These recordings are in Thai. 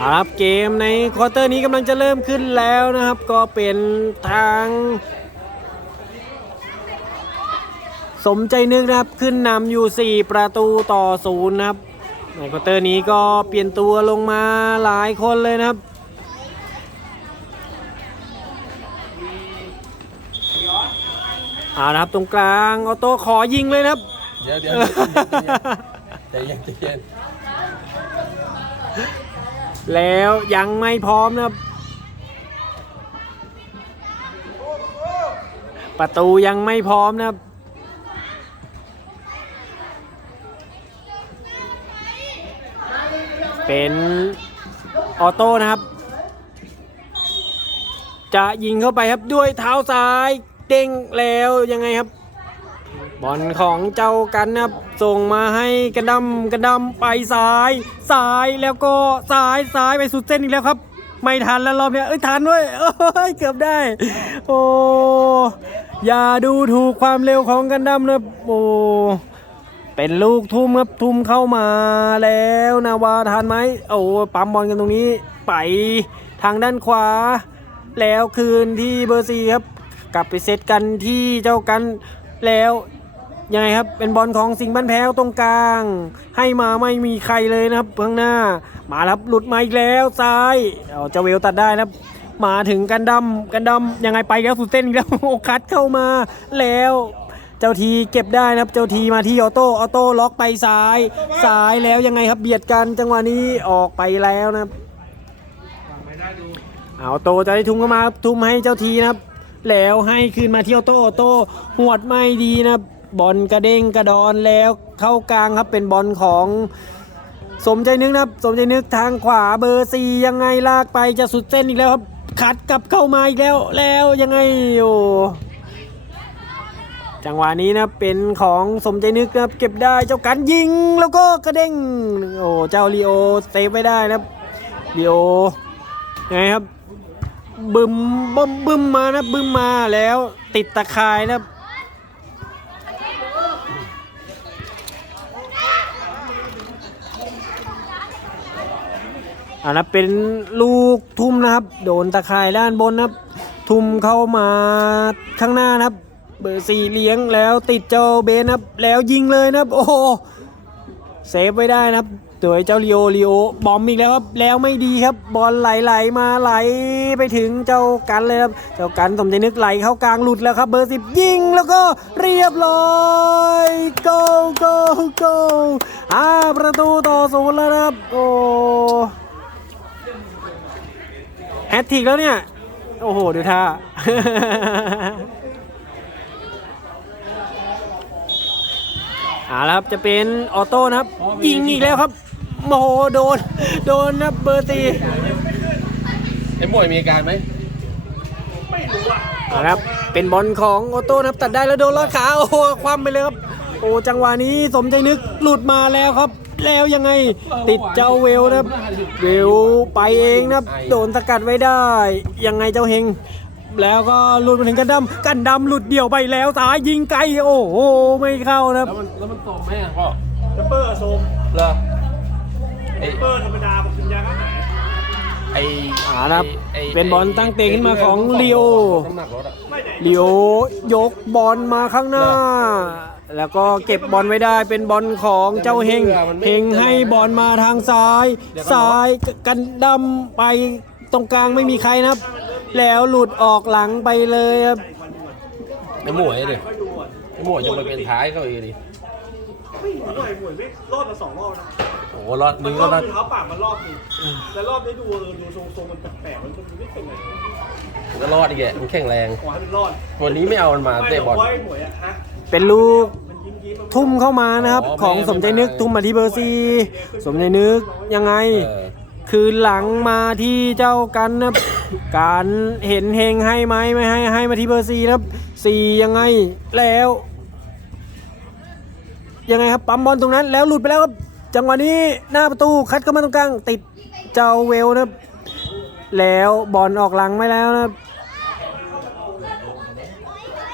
อาครับเกมในควอเตอร์นี้กำลังจะเริ่มขึ้นแล้วนะครับ ก็เป็นทาง สมใจนึกนะครับขึ้นนำอยู่ 4 ประตูต่อศูนย์นะครับ ในควอเตอร์นี้ก็เปลี่ยนตัวลงมาหลายคนเลยนะครับเอาละครับตรงกลางออโต้ขอยิงเลยนะครับ เดี๋ยวเดี๋ยวใจเย็นใจเย็น แล้วยังไม่พร้อมนะครับ ประตูยังไม่พร้อมนะครับเป็นออโต้นะครับ จะยิงเข้าไปครับด้วยเท้าซ้าย เด้งแล้วยังไงครับ บอลของเจ้ากันนะครับส่งมาให้กระดำกระดำไปซ้ายซ้ายแล้วก็ซ้ายซ้ายไปสุดเส้นอีกแล้วครับ ไม่ทันแล้วรอบเนี้ยเอ้ยทันด้วยเอ้ยเกือบได้ โอ้อย่าดูถูกความเร็วของกันดำนะโอ้เป็นลูกทุ่มครับทุ่มเข้ามาแล้วนาวาทันไหมโอ้ปั๊มบอลกันตรงนี้ไปทางด้านขวา แล้วคืนที่เบอร์ซีครับ กลับไปเซตกันที่เจ้ากันแล้ว ยังไงครับ เป็นบอลของสิงห์บ้านแพ้วตรงกลาง ให้มาไม่มีใครเลยนะครับข้างหน้า มาแล้วครับหลุดมาอีกแล้วซ้ายเอาเจเวลตัดได้นะครับมาถึงกันดำกันดำยังไงไปแล้วสุดเส้นแล้วโอ้คัดเข้ามาแล้วเจ้าทีเก็บได้นะครับ เจ้าทีมาที่ออโต้ออโต้ล็อกไปซ้ายซ้ายแล้วยังไงครับเบียดกันจังหวะนี้ออกไปแล้วนะครับเอาโตจะได้ทุ่มเข้ามาครับทุ่มให้เจ้าทีนะครับ แล้วให้คืนมาที่ออโต้ออโต้หวดไม่ดีนะครับ บอลกระเด้งกระดอนแล้วเข้ากลางครับเป็นบอลของสมใจนึกนะครับสมใจนึกทางขวาเบอร์ซียังไงลากไปจะสุดเส้นอีกแล้วครับขัดกลับเข้ามาอีกแล้วแล้วยังไงโอ้จังหวะนี้นะเป็นของสมใจนึกนะครับเก็บได้เจ้ากันยิงแล้วก็กระเด้งโอ้เจ้าลีโอเซฟไว้ได้นะครับลีโอยังไงครับบึมบึมบึมมานะบึมมาแล้วติดตะข่ายนะครับ อ่านะเป็นลูกทุ่มนะครับ โดนตะข่ายด้านบนนะครับ ทุ่มเข้ามาข้างหน้านะครับ เบอร์สี่เลี้ยงแล้วติดเจ้าเบนนะครับ แล้วยิงเลยนะครับ โอ้เซฟไว้ได้นะครับโดยเจ้าลีโอลีโอบอมอีกแล้วครับแล้วไม่ดีครับ บอลไหลๆมาไหลไปถึงเจ้ากันเลยครับเจ้ากันสมใจนึกไหลเข้ากลางหลุดแล้วครับ เบอร์สิบยิงแล้วก็เรียบร้อยโกโกโกห้าประตูต่อศูนย์แล้วครับโอ้ แฮตทริกแล้วเนี่ย โอ้โหดูท่า เอาละครับจะเป็นออโต้นะครับ ยิงอีกแล้วครับโมโหโดน โดนนะเบอร์ตีไอ้หมวยมีอาการไหมเอาละครับเป็นบอลของออโต้นะครับตัดได้แล้วโดนลอดขาโอ้โหคว่ำไปเลยครับโอ้จังหวะนี้สมใจนึกหลุดมาแล้วครับ แล้วยังไงติดเจ้าเวลนะครับ เวลไปเองนะครับ โดนสกัดไว้ได้ ยังไงเจ้าเฮงแล้วก็หลุดมาถึงกันดำกันดำหลุดเดี่ยวไปแล้วซ้ายยิงไกลโอ้โหไม่เข้านะครับแล้วมันแล้วมันโตไหมอะพ่อจะเปอร์โซมเหรอไอ้เปอร์ธรรมดาผมกินยาข้างไหนไอ้อ่านะครับไอ้เป็นบอลตั้งเตะขึ้นมาของลีโอน้ำหนักรถอะไม่ไหนลีโอยกบอลมาข้างหน้า แล้วก็เก็บบอลไว้ได้เป็นบอลของเจ้าเฮงเฮงให้บอลมาทางซ้าย ซ้ายกันดำไปตรงกลางไม่มีใครนะครับ แล้วหลุดออกหลังไปเลยครับไอ้หมวยดิไอ้หมวยจะมาเป็นท้ายเขาเองดิไม่หน่วยหมวยไม่รอดมาสองรอบนะโอ้โหรอดมันึนงรอก็บรอดมือเท้าปากมันรอบหนึงแต่รอบนี้ดูเออดูทรงทรงมันแปลกๆมันไม่เป็นไรก็รอดอีกแกมันแข็งแรงขอให้มันรอดวันนี้ไม่เอามันมาไม่เตะบอลหรอกว่าไอ้หมวยอะฮะ เป็นลูกมันยิ้มยิ้มมันทุ่มเข้ามานะครับ อ๋อของไม่สมใจนึกไม่ ทุ่มมาที่เบอร์ซีสมใจนึกยังไง เออคืนหลังมาที่เจ้ากันนะครับ การเห็นเฮงให้ไหมไม่ให้ให้มาที่เบอร์ซีนะครับสี่ยังไงแล้ว ยังไงครับปั๊มบอลตรงนั้น แล้วหลุดไปแล้วครับจังหวะนี้หน้าประตูคัดเข้ามาตรงกลางติดเจ้าเวลนะครับแล้วบอลออกหลังไม่แล้วนะครับ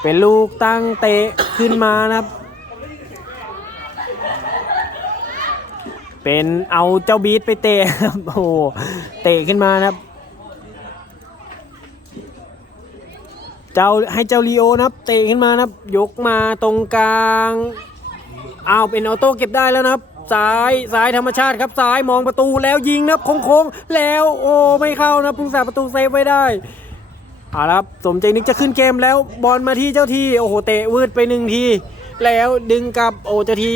เป็นลูกตั้งเตะขึ้นมานะครับ เป็นเอาเจ้าบีทไปเตะครับโอ้เตะขึ้นมานะครับเจ้าให้เจ้าลีโอนะครับ เตะขึ้นมานะครับ ยกมาตรงกลางเอาเป็นออโต้เก็บได้แล้วนะครับซ้ายซ้ายธรรมชาติครับซ้ายมองประตูแล้วยิงนะครับโค้งๆแล้วโอ้ไม่เข้านะครับผู้สาประตูเซฟไว้ได้ เอาละครับสมใจนึกจะขึ้นเกมแล้วบอลมาที่เจ้าทีโอ้โหเตะวืดไปหนึ่งที แล้วดึงกลับโอ้เจ้าที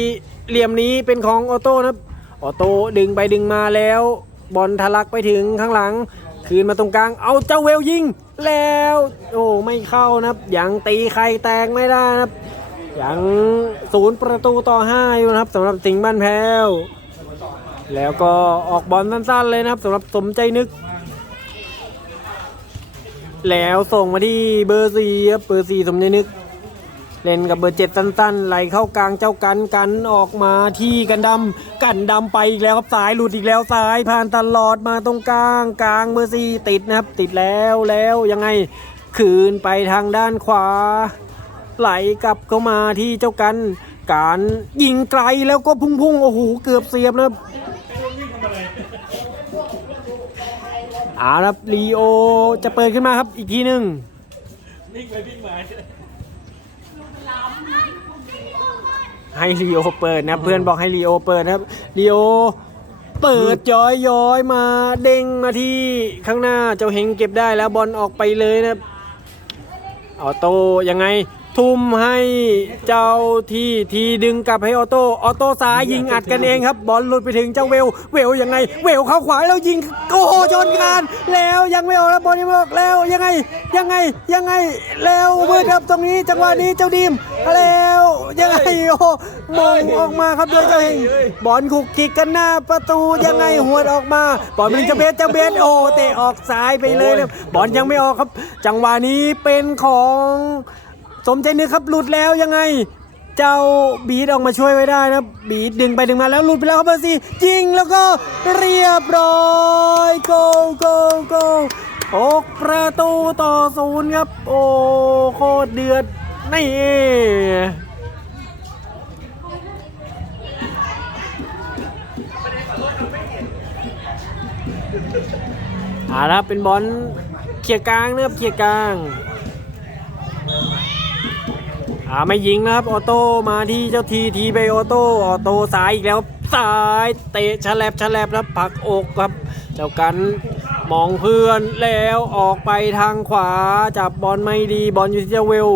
เหลี่ยมนี้เป็นของออโต้นะออโต้ดึงไปดึงมาแล้ว บอลทะลักไปถึงข้างหลัง คืนมาตรงกลางเอาเจ้าเวลยิง แล้วโอ้ไม่เข้านะครับยังตีใครแตกไม่ได้นะครับยังศูนย์ประตูต่อ5อยู่นะครับสำหรับสิงห์บ้านแพ้วแล้วก็ออกบอลสั้นๆเลยนะครับสำหรับสมใจนึก แล้วส่งมาที่เบอร์สี่ครับเบอร์สี่สมนึก เล่นกับเบอร์เจ็ดสั้นๆ ไหลเข้ากลางเจ้ากันกันออกมาที่กันดำกันดำไปอีกแล้วครับสายหลุดอีกแล้วสายผ่านตลอดมาตรงกลางกลางเบอร์สี่ติดนะครับ ติดแล้วแล้วยังไงคืนไปทางด้านขวา ไหลกลับเข้ามาที่เจ้ากัน การยิงไกลแล้วก็พุ่งๆโอ้โหเกือบเสียบนะครับ อาละครับลีโอจะเปิดขึ้นมาครับอีกทีหนึ่งนิ่งไปวิ่งมาให้ลีโอเปิดนะเพื่อนบอกให้ลีโอเปิดนะครับลีโอเปิดย้อยย้อยมาเด้งมาที่ข้างหน้าเจ้าเฮงเก็บได้แล้วบอลออกไปเลยนะครับออโต้ยังไง ทุ่มให้เจ้าที่ทีดึงกลับให้ออโต้ออโต้ซ้ายยิงอัดกันเองครับ บอลหลุดไปถึงเจ้าเวล เวลยังไง เวลเข้าขวาแล้วยิงโอ้โหชนกันแล้วยังไม่ออกแล้วบอลยังไม่ออกแล้วยังไงยังไงยังไงแล้วมืดครับตรงนี้จังหวะนี้เจ้าดีมแล้วยังไงโอ้มองออกมาครับโดยเจ้าเองบอลขุกคิกกันหน้าประตูยังไงหัวออกมาบอลเป็นเจ้าเบสเจ้าเบสโอ้เตะออกซ้ายไปเลยบอลยังไม่ออกครับ จังหวะนี้เป็นของ สมใจนึกครับหลุดแล้วยังไง เจ้าบีดออกมาช่วยไว้ได้นะบีดดึงไปดึงมาแล้วหลุดไปแล้วครับเบอร์สี่ยิงแล้วก็เรียบร้อยโกโกโกหกประตูต่อศูนย์ครับ โอ้โคตรเดือดนี่เอาละครับเป็นบอลเขี่ยกลางนะครับเขี่ยกลาง อ่าไม่ยิงนะครับออโต้มาที่เจ้าทีทีไปออโต้ออโต้ซ้ายอีกแล้วซ้ายเตะฉลับฉลับแล้วผักอกครับ เจ้ากันมองเพื่อนแล้วออกไปทางขวาจับบอลไม่ดีบอลอยู่ที่เจ้าเวล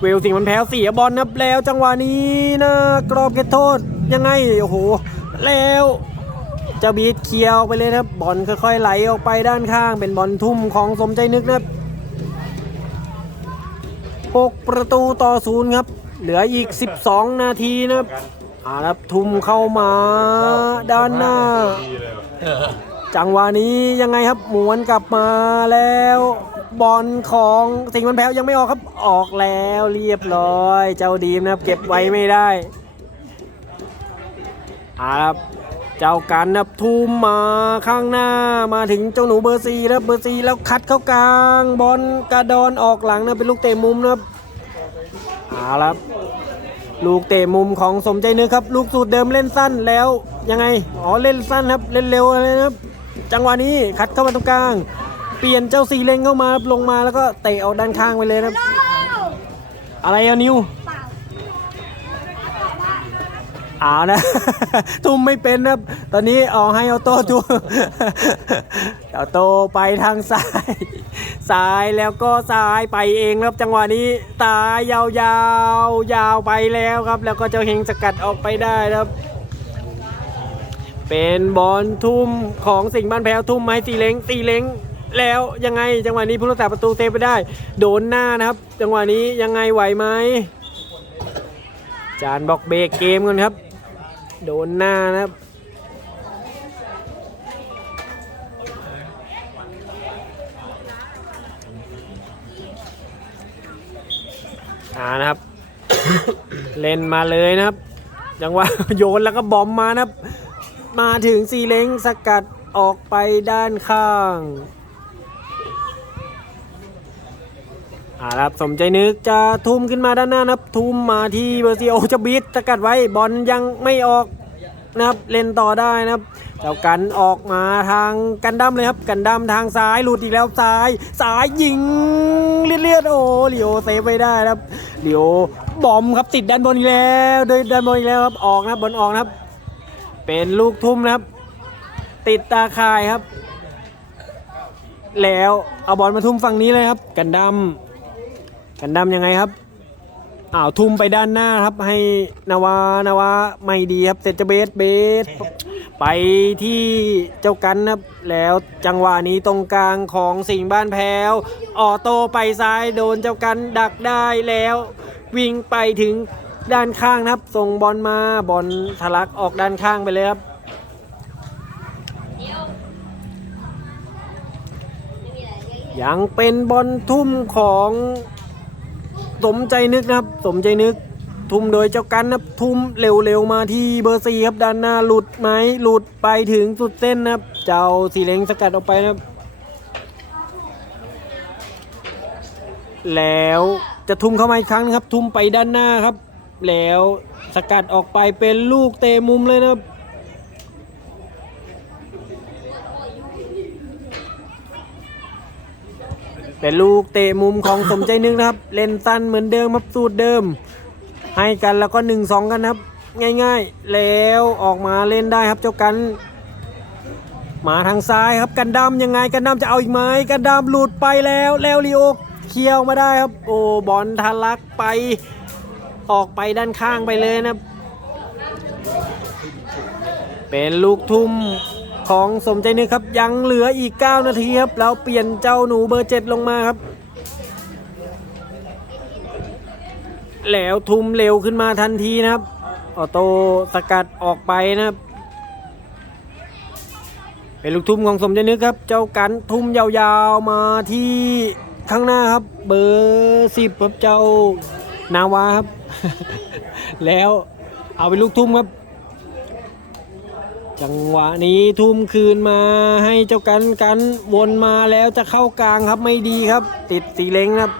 เวลสิ่งมันแพ้เสียบอลนับแล้วจังหวะนี้นะกรอบเขตโทษยังไงโอ้โหแล้วเจ้าบีดเคียร์ออกไปเลยครับบอลค่อยๆไหลออกไปด้านข้างเป็นบอลทุ่มของสมใจนึกนะครับ 6 ประตูต่อศูนย์ครับ เหลืออีก 12 นาทีนะครับอาครับทุ่มเข้ามาด้านหน้า จังหวะนี้ยังไงครับหมวนกลับมาแล้วบอลของสิงห์มันแพ้วยังไม่ออกครับออกแล้วเรียบร้อย เจ้าดีมนะครับ เก็บไว้ไม่ได้อาครับ เจ้ากันนับทุ่มมาข้างหน้ามาถึงเจ้าหนูเบอร์ซีนะครับเบอร์ซีแล้วคัดเข้ากลางบอลกระดอนออกหลังนะเป็นลูกเตะมุมนะครับเอาละครับลูกเตะมุมของสมใจนึกครับ ลูกสูตรเดิมเล่นสั้นแล้วยังไงอ๋อเล่นสั้นครับเล่นเร็วเลยนะครับ จังหวะนี้คัดเข้ามาตรงกลาง เปลี่ยนเจ้าซีเลงเข้ามาลงมาแล้วก็เตะเอาด้านข้างไปเลยครับ อะไรอะนิว เอานะ ทุ่มไม่เป็นนะตอนนี้เอาให้ออโต้ทุ่มออโต้ไปทางซ้าย ซ้ายแล้วก็ซ้ายไปเองครับจังหวะนี้ตายยาวยาวยาวไปแล้วครับ แล้วก็เจ้าเฮงสกัดออกไปได้ครับ เป็นบอลทุ่มของสิงห์บ้านแพ้วทุ่มมาให้ตีเล้งตีเล้งแล้วยังไงจังหวะนี้ผู้รักษาประตูเซฟไปได้ โดนหน้านะครับ จังหวะนี้ยังไงไหวไหมจานบอกเบรกเกมกันครับ โดนหน้านะครับ อ่านะครับ เล่นมาเลยนะครับ จังหวะโยนแล้วก็บอมมานะครับ มาถึงซีเล้งสกัดออกไปด้านข้าง อ่าครับสมใจนึกจะทุ่มขึ้นมาด้านหน้านะครับ ทุ่มมาที่เบอร์ซีโอจะบีทสกัดไว้บอลยังไม่ออกนะครับเล่นต่อได้นะครับเจ้ากันออกมาทางกันดั้มเลยครับ กันดั้มทางซ้ายหลุดอีกแล้วซ้ายซ้ายยิงเลียดเลียดโอ้ลีโอเซฟไปได้นะครับลีโอบอมครับติดด้านบนอีกแล้วโดยด้านบนอีกแล้วครับออกนะบบอลออกนะครับ เป็นลูกทุ่มนะครับ ติดตาข่ายครับ แล้วเอาบอลมาทุ่มฝั่งนี้เลยครับ กันดั้ม กันดั้มยังไงครับอ้าวทุ่มไปด้านหน้าครับ ให้นาวานาวาไม่ดีครับเซตจะเบสเบส ไปที่เจ้ากันนะครับ แล้วจังหวะนี้ตรงกลางของสิงห์บ้านแพ้วออโต้ไปซ้ายโดนเจ้ากันดักได้แล้ว วิ่งไปถึงด้านข้างนะครับ ส่งบอลมาบอลทะลักออกด้านข้างไปเลยครับยังเป็นบอลทุ่มของ สมใจนึกนะครับ สมใจนึก ทุ่มโดยเจ้ากันนะครับทุ่มเร็วๆมาที่เบอร์สี่ครับด้านหน้าหลุดไหมหลุดไปถึงสุดเส้นนะครับ เจ้าสีเหลงสกัดออกไปนะครับ แล้วจะทุ่มเข้ามาอีกครั้งนะครับ ทุ่มไปด้านหน้าครับ แล้วสกัดออกไปเป็นลูกเตะมุมเลยนะครับ เป็นลูกเตะมุมของสมใจนึกนะครับ เล่นสั้นเหมือนเดิมครับสูตรเดิม ให้กันแล้วก็หนึ่งสองกันครับ ง่ายๆ แล้วออกมาเล่นได้ครับเจ้ากันมาทางซ้ายครับกันดำยังไงกันดำจะเอาอีกไหมกันดำหลุดไปแล้วแล้วลีโอเคียวมาได้ครับ โอ้บอลทะลักไปออกไปด้านข้างไปเลยนะเป็นลูกทุ่ม ของสมใจนึกครับ ยังเหลืออีก 9 นาทีครับ แล้วเปลี่ยนเจ้าหนูเบอร์7ลงมาครับ แล้วทุ่มเร็วขึ้นมาทันทีนะครับ ออโต้สกัดออกไปนะครับ เป็นลูกทุ่มของสมใจนึกครับ เจ้ากันทุ่มยาวๆมาที่ข้างหน้าครับ เบอร์สิบครับเจ้านาวาครับ แล้วเอาเป็นลูกทุ่มครับ จังหวะนี้ทุ่มคืนมาให้เจ้ากันกันวนมาแล้วจะเข้ากลางครับไม่ดีครับ ติดสีเล้งครับ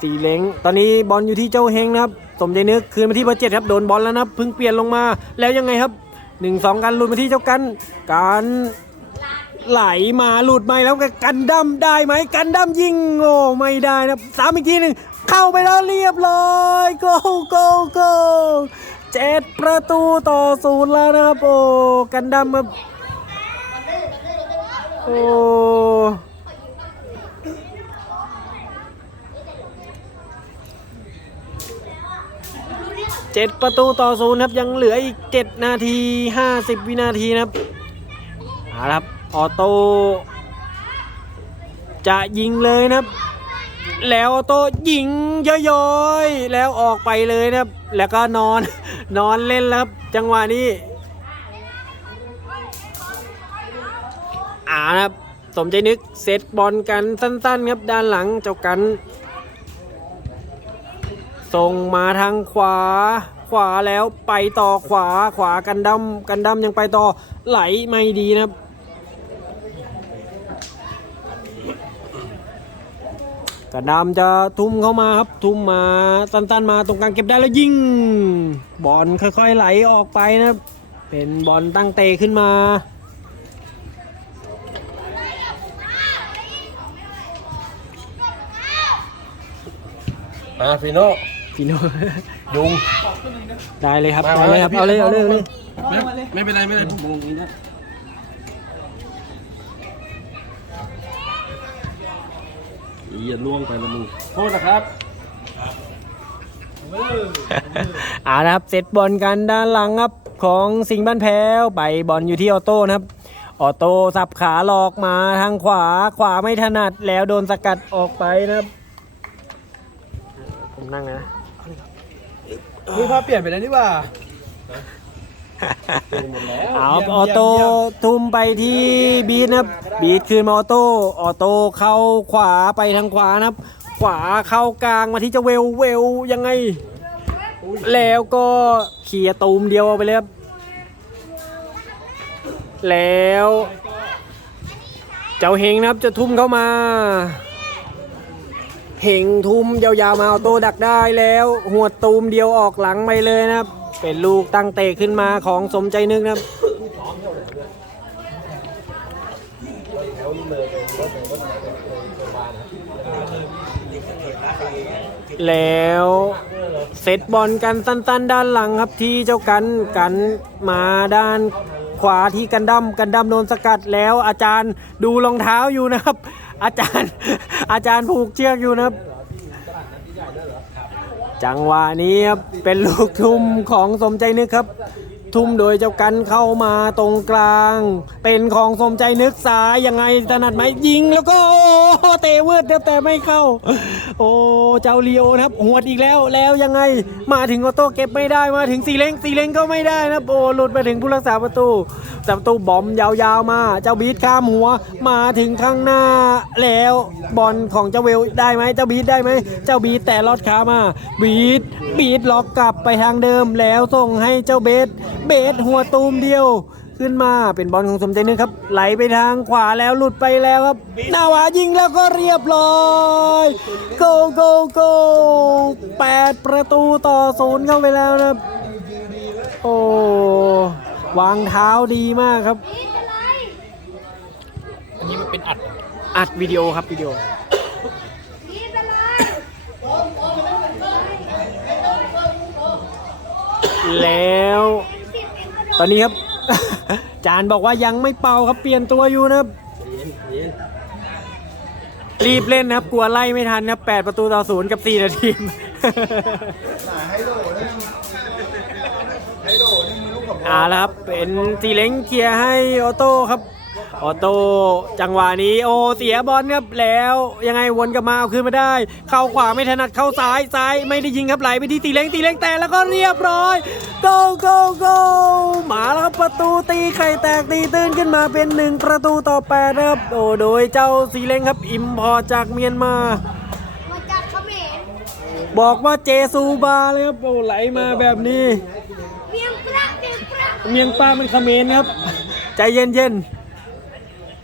สีเล้งตอนนี้บอลอยู่ที่เจ้าเฮงนะครับ สมใจนึกคืนมาที่เบอร์เจ็ดครับโดนบอลแล้วนะพิ่งเปลี่ยนลงมาแล้วยังไงครับหนึ่งสองกันหลุดมาที่เจ้ากันการไหลมาหลุดไปแล้วกันดั้มได้ไหมกันดั้มยิงโอ้ไม่ได้นะสามอีกทีหนึ่งเข้าไปแล้วเรียบร้อยโกโกโก เจ็ดประตูต่อศูนย์แล้วนะครับ โอ้กันดำครับโอ้เจ็ดประตูต่อศูนย์ครับยังเหลืออีกเจ็ดนาทีห้าสิบวินาทีนะครับเอาละครับออโต้จะยิงเลยนะครับ แล้วโต้ยิงย้อยๆแล้วออกไปเลยนะครับ แล้วก็นอนนอนเล่นแล้วครับ จังหวะนี้อ่านะครับสมใจนึกเซตบอลกันสั้นๆครับด้านหลังเจ้ากันส่งมาทางขวาขวาแล้วไปต่อขวาขวากันดำกันดำยังไปต่อไหลไม่ดีนะครับ กระดามจะทุ่มเข้ามาครับ ทุ่มมาสั้นๆมาตรงกลางเก็บได้แล้วยิงบอลค่อยๆไหลออกไปนะครับเป็นบอลตั้งเตะขึ้นมาอ่าฟิโน่พี่โนยุงได้เลยครับมาได้เลยครับมาเอาเลยเอาเลยเอาเลยไม่ไม่เป็นไรไม่เป็นไรผมมองอย่างนี้นะ อย่าล่วงไปละมึงโทษนะครับอ่านะครับเซตบอลกันด้านหลังครับของสิงห์บ้านแพ้วไปบอลอยู่ที่ออโต้นะครับ ออโต้สับขาหลอกมาทางขวาขวาไม่ถนัดแล้วโดนสกัดออกไปนะครับผมนั่งนะนี่พาเปลี่ยนไปแล้วนี่ว่า เอาออโต้ทุ่มไปที่บีทนะครับ บีทคืนมาออโต้ออโต้เข้าขวาไปทางขวานะครับ ขวาเข้ากลางมาที่เจะเวลเวลยังไง แล้วก็เขี่ยตูมเดียวเอาไปเลยครับแล้ว เจ้าเฮงนะครับจะทุ่มเข้ามาเฮงทุ่มยาวๆมาเอาโต้ดักได้แล้ว หัวดตูมเดียวออกหลังไปเลยนะครับ เป็นลูกตั้งเตะขึ้นมาของสมใจนึกนะครับแล้วเซตบอลกันตันๆ ด้านหลังครับที่เจ้ากันกันมาด้านขวาที่กันดั้มกันดั้มโดนสกัดแล้วอาจารย์ดูรองเท้าอยู่นะครับ อาจารย์อาจารย์ผูกเชือกอยู่นะครับ จังหวะนี้ครับเป็นลูกทุ่มของสมใจนึกครับ ทุ่มโดยเจ้ากันเข้ามาตรงกลาง เป็นของสมใจนึกซ้ายยังไงถนัดไหมยิงแล้วก็โอ้เตะเวิร์ดแต่ไม่เข้า โอ้เจ้าลีโอนะครับหวดอีกแล้วแล้วยังไงมาถึงออโต้เก็บไม่ได้มาถึงสีเล้งสีเล้งก็ไม่ได้นะโอ้หลุดมาถึงผู้รักษาประตู แต่ประตูบอมยาวๆมา เจ้าบีทข้ามหัว มาถึงข้างหน้าแล้วบอลของเจ้าเวลได้ไหมเจ้าบีทได้ไหมเจ้าบีทแต่ลอดขามา บีทบีทล็อกกลับไปทางเดิมแล้วส่งให้เจ้าเบส เบสหัวตูมเดียวขึ้นมาเป็นบอลของสมใจนึกครับ ไหลไปทางขวาแล้วหลุดไปแล้วครับนาวายิงแล้วก็เรียบร้อยโกโกโกแปดประตูต่อศูนย์เข้าไปแล้วนะครับโอ้ วางเท้าดีมากครับ อันนี้มันเป็นอัด อัดวิดีโอครับวิดีโอ แล้ว ตอนนี้ครับ จานบอกว่ายังไม่เป่าครับเปลี่ยนตัวอยู่นะครับ รีบเล่นนะครับ กลัวไล่ไม่ทันครับ8ประตูต่อศูนย์กับ 4 นาทีเอาละครับ เป็นตีเล้งเคลียร์ให้ออโต้ครับ ออโต้จังหวะนี้โอเสียบอลครับแล้วยังไงวนกลับมาเอาคืนมาได้ เข้าขวาไม่ถนัดเข้าซ้ายซ้ายไม่ได้ยิงครับไหลไปที่ตีเล้งตีเล้งแต่แล้วก็เรียบร้อยโกโกโกมาแล้วครับประตูตีไข่แตกตีตื้นขึ้นมาเป็นหนึ่งประตูต่อแปดนะครับโอ้โดยเจ้าสีเล้งครับ อิมพอร์ตจากเมียนมามาจากเขมรบอกว่าเจซูบาเลยครับโอ้ไหลมาแบบนี้ เมียงป้ามันเขมรนะครับ ใจเย็นเย็น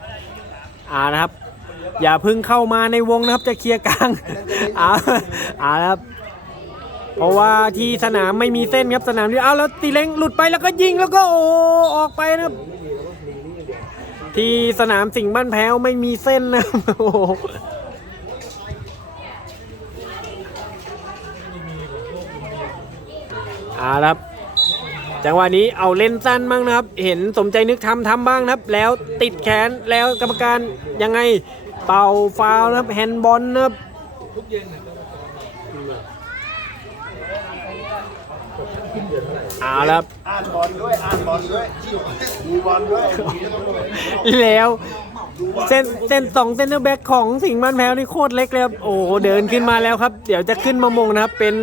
ๆอ่านะครับ อย่าเพึ่งเข้ามาในวงนะครับจะเคลียร์กลางอ่าอ่านะครับ เพราะว่าที่สนามไม่มีเส้นครับสนามนี้เอาแล้วตีเล้งหลุดไปแล้วก็ยิงแล้วก็โอ้ออกไปนะครับ ที่สนามสิงห์บ้านแพ้วไม่มีเส้นนะครับโอ้โหเอาละครับ จังหวะนี้เอาเล่นสั้นบ้างนะครับ เห็นสมใจนึกทำทำบ้างนะครับ แล้วติดแขนแล้วกรรมการยังไงเป่าฟาวล์นะครับแฮนด์บอลนะครับเอาละครับอ่านบอลด้วยอ่านบอลด้วยดูบอลด้วยแล้วเส้นเส้นสองเส้นเตอร์แบ็กของสิงห์บ้านแพ้วนี่โคตรเล็กเลยครับโอ้โหเดินขึ้นมาแล้วครับ เดี๋ยวจะขึ้นมามงนะครับ เป็น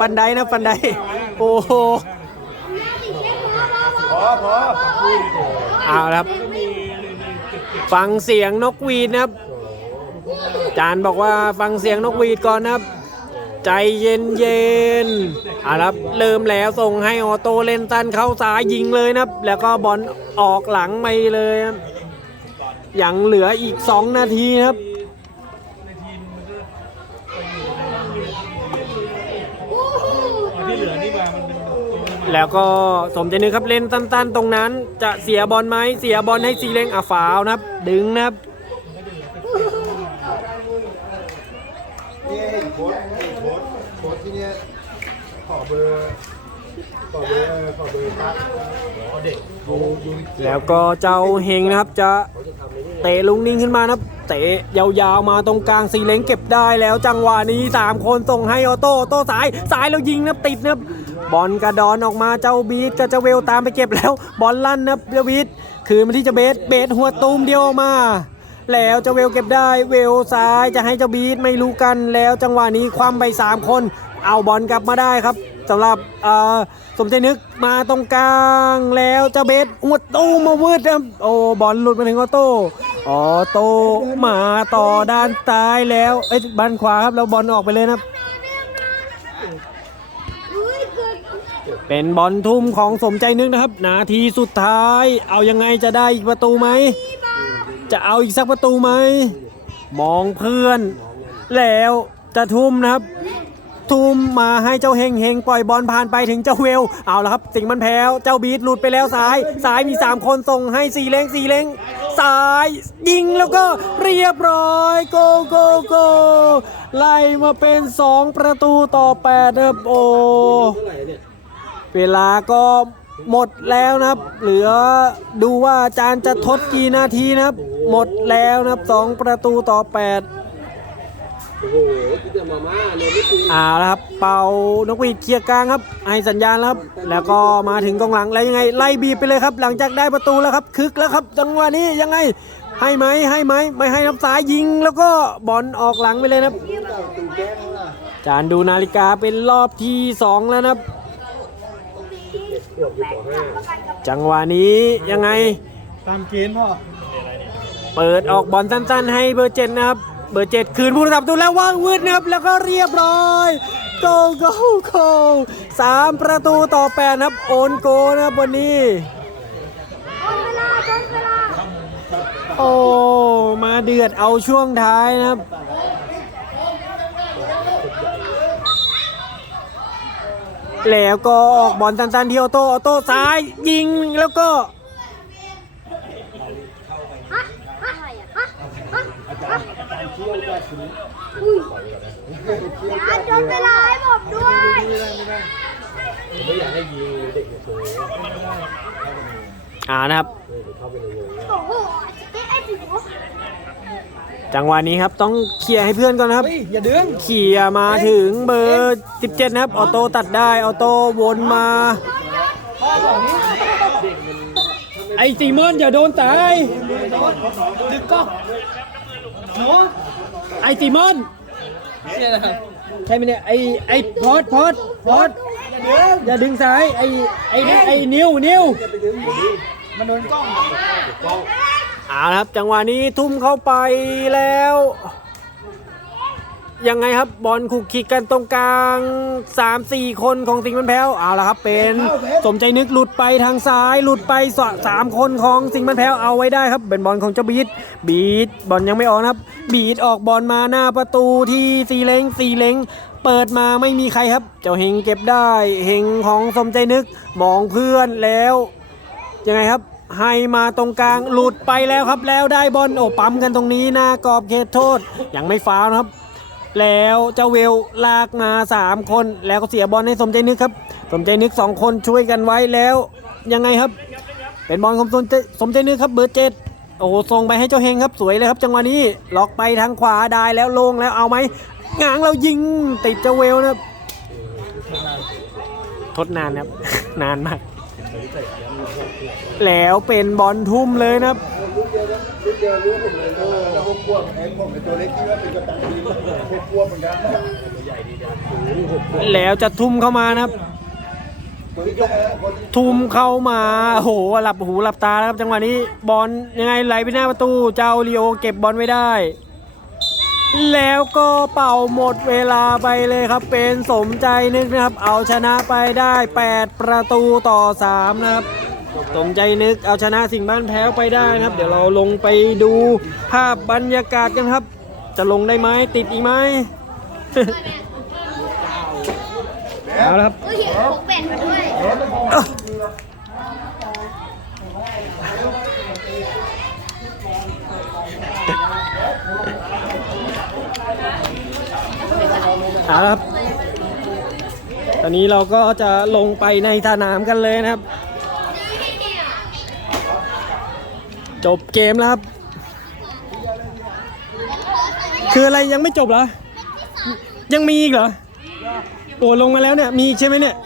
ฟันไดนะฟันไดโอ้โหพอพอ เอาละครับ ฟังเสียงนกหวีดนะครับ จานบอกว่าฟังเสียงนกหวีดก่อนนะครับ ใจเย็นเย็นๆเอาละครับเริ่มแล้วส่งให้ออโต้เล่นตันเข้าซ้ายยิงเลยนะครับ แล้วก็บอลออกหลังไปเลยครับยังเหลืออีก 2 นาทีนะครับ แล้วก็สมใจนึกครับเล่นตันๆ ตรงนั้น จะเสียบอลไหมเสียบอลให้ซีเล้งอะฝาวนะครับ ดึงนะครับนี่เห็นโค้ดเห็นโค้ดโค้ดที่เนี้ยขอเบอร์ขอเบอร์ขอเบอร์ครับเด็กดูดูแล้วก็เจ้าเฮงนะครับจะเตะลุงนิ่งขึ้นมานะครับ เตะยาวๆมาตรงกลางซีเล้งเก็บได้แล้วจังหวะนี้ 3 คนส่งให้ออโต้ออโต้สายสายแล้วยิงนะครับติดนะครับ บอลกระดอนออกมาเจ้าบีทกับเจ้าเวลตามไปเก็บแล้ว บอลลั่นนะครับเจ้าบีทคืนมาที่เจ้าเบสเบสหัวตูมเดียวออกมา แล้วเจ้าเวลเก็บได้เวลซ้ายจะให้เจ้าบีทไม่รู้กันแล้วจังหวะนี้คว่ำไปสามคน เอาบอลกลับมาได้ครับสำหรับเออสมใจนึกมาตรงกลางแล้วเจ้าเบสอวตู้มาวืดครับโอ้บอลหลุดมาถึงออโต้ออโต้มาต่อด้านซ้ายแล้วเอ้ยบ้านขวาครับแล้วบอลออกไปเลยนะครับ อุ้ยเกิด เป็นบอลทุ่มของสมใจนึกนะครับ นาทีสุดท้าย เอายังไงจะได้อีกประตูไหม จะเอาอีกสักประตูไหม มองเพื่อน แล้วจะทุ่มนะครับ ทุ่มมาให้เจ้าเฮงเฮงปล่อยบอลผ่านไปถึงเจ้าเวล เอาละครับ สิงมันแพ้วเจ้าบีทหลุดไปแล้วซ้ายซ้ายมี 3 คนส่งให้สีเล้งสีเล้งซ้ายยิงแล้วก็เรียบร้อยโกโกโกไล่มาเป็น 2 ประตูต่อ8ครับโอ เวลาก็หมดแล้วนะครับ เหลือดูว่าอาจารย์จะทดกี่นาทีนะครับ หมดแล้วนะครับสองประตูต่อ8โอ้โหกินแต่มามาเลยไม่ตีอ่าล้วครับ เป่านกหวีดเคลียร์กลางครับ ให้สัญญาณแล้วครับ แล้วก็มาถึงกองหลังแล้วยังไง ไล่บีบไปเลยครับ หลังจากได้ประตูแล้วครับ คึกแล้วครับ จังหวะนี้ยังไง ให้ไหมให้ไหมไม่ให้น้ำสายยิง แล้วก็บอลออกหลังไปเลยนะครับ จานดูนาฬิกาเป็นรอบที่สองแล้วนะครับ จังหวะนี้ยังไง ตามเกณฑ์พ่อ เปิดออกบอลสั้นๆ ให้เบอร์เจ็ดนะครับ เบอร์เจ็ดคืนผู้รับตัวแล้วว่างวืดนะครับ แล้วก็เรียบร้อยโกโกโกสามประตูต่อแปดนะครับ โอนโกนะครับวันนี้โดนเวลาโดนเวลาโอ้ มาเดือดเอาช่วงท้ายนะครับ แล้วก็ออกบอลสั้นๆที่ออโต้ออโต้ซ้ายยิงแล้วก็อุ้ยอย่าโดนเวลาให้ผมด้วยไม่อยากให้ยิงเด็กโชว์อ่านะครับโอ้โหไอ้จิ๋ว จังหวะนี้ครับต้องเคลียร์ให้เพื่อนก่อนนะครับ เฮ้ยอย่าดึงเคลียร์มาถึงเบอร์ 17 นะครับ ออโต้ตัดได้ ออโต้วนมา ไอซีมอนอย่าโดนตาย ดึกก็หนูไอซีมอนเนี่ยนะครับใช่ไหมเนี่ยไอไอพอดพอดพอดอย่าดึงสายไอไอไอนิ้วนิ้วมันโดนกล้อง เอาละครับจังหวะนี้ทุ่มเข้าไปแล้ว ยังไงครับบอลคุกคิกกันตรงกลาง 3-4 คนของสิงห์มันแพ้วเอาละครับเป็นสมใจนึกหลุดไปทางซ้ายหลุดไปสะสามคนของสิงห์มันแพ้วเอาไว้ได้ครับ เป็นบอลของเจ้าบีทบีทบอลยังไม่ออกนะครับ บีทออกบอลมาหน้าประตูที่สีเล้งสีเล้งเปิดมาไม่มีใครครับ เจ้าเฮงเก็บได้เฮงของสมใจนึกมองเพื่อนแล้วยังไงครับ ให้มาตรงกลางหลุดไปแล้วครับ แล้วได้บอลโอ้ปั๊มกันตรงนี้หน้ากรอบเขตโทษยังไม่ฟาวนะครับ แล้วเจ้าเวลลากมา 3 คนแล้วก็เสียบอลให้สมใจนึกครับ สมใจนึก 2 คนช่วยกันไว้แล้วยังไงครับ เป็นบอลของสมใจสมใจนึกครับเบอร์เจ็ดโอ้ส่งไปให้เจ้าเฮงครับสวยเลยครับ จังหวะนี้ล็อกไปทางขวาได้แล้วลงแล้วเอาไหมง้างเรายิงติดเจ้าเวลนะครับทดนานครับ นานมาก แล้วเป็นบอลทุ่มเลยนะครับแล้วพวกพวกไอ้ผมไอ้ตัวเล็กที่ว่าเป็นกัปตันทีมพวกพวกเหมือนกันแล้วจะทุ่มเข้ามานะครับ ทุ่มเข้ามาโอ้โหหลับหูหลับตาแล้วครับจังหวะนี้บอลยังไงไหลไปหน้าประตู เจ้าลีโอเก็บบอลไว้ได้ แล้วก็เป่าหมดเวลาไปเลยครับ เป็นสมใจนึกนะครับ เอาชนะไปได้ 8 ประตูต่อ 3 นะครับสมใจนึกเอาชนะสิ่งห์บ้านแพ้วไปได้นะครับ เดี๋ยวเราลงไปดูภาพบรรยากาศกันครับ จะลงได้ไหมติดอีกไหมเอาละครับ เฮ้ยผมแบ่งมาด้วย เอา ละครับ ตอนนี้เราก็จะลงไปในสนามกันเลยนะครับ จบเกมแล้วครับ คืออะไรยังไม่จบเหรอ ยังมีอีกเหรอ โอ้ลงมาแล้วเนี่ย มีอีกใช่ไหมเนี่ย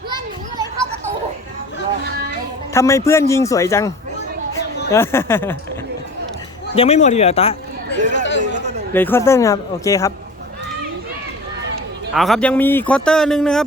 เพื่อนหนูเลยเข้าประตูทำไมเพื่อนยิงสวยจัง ยังไม่หมดอีกเหรอตะเหลยควอเตอร์ครับ โอเคครับ เอาครับยังมีควอเตอร์หนึ่งนะครับ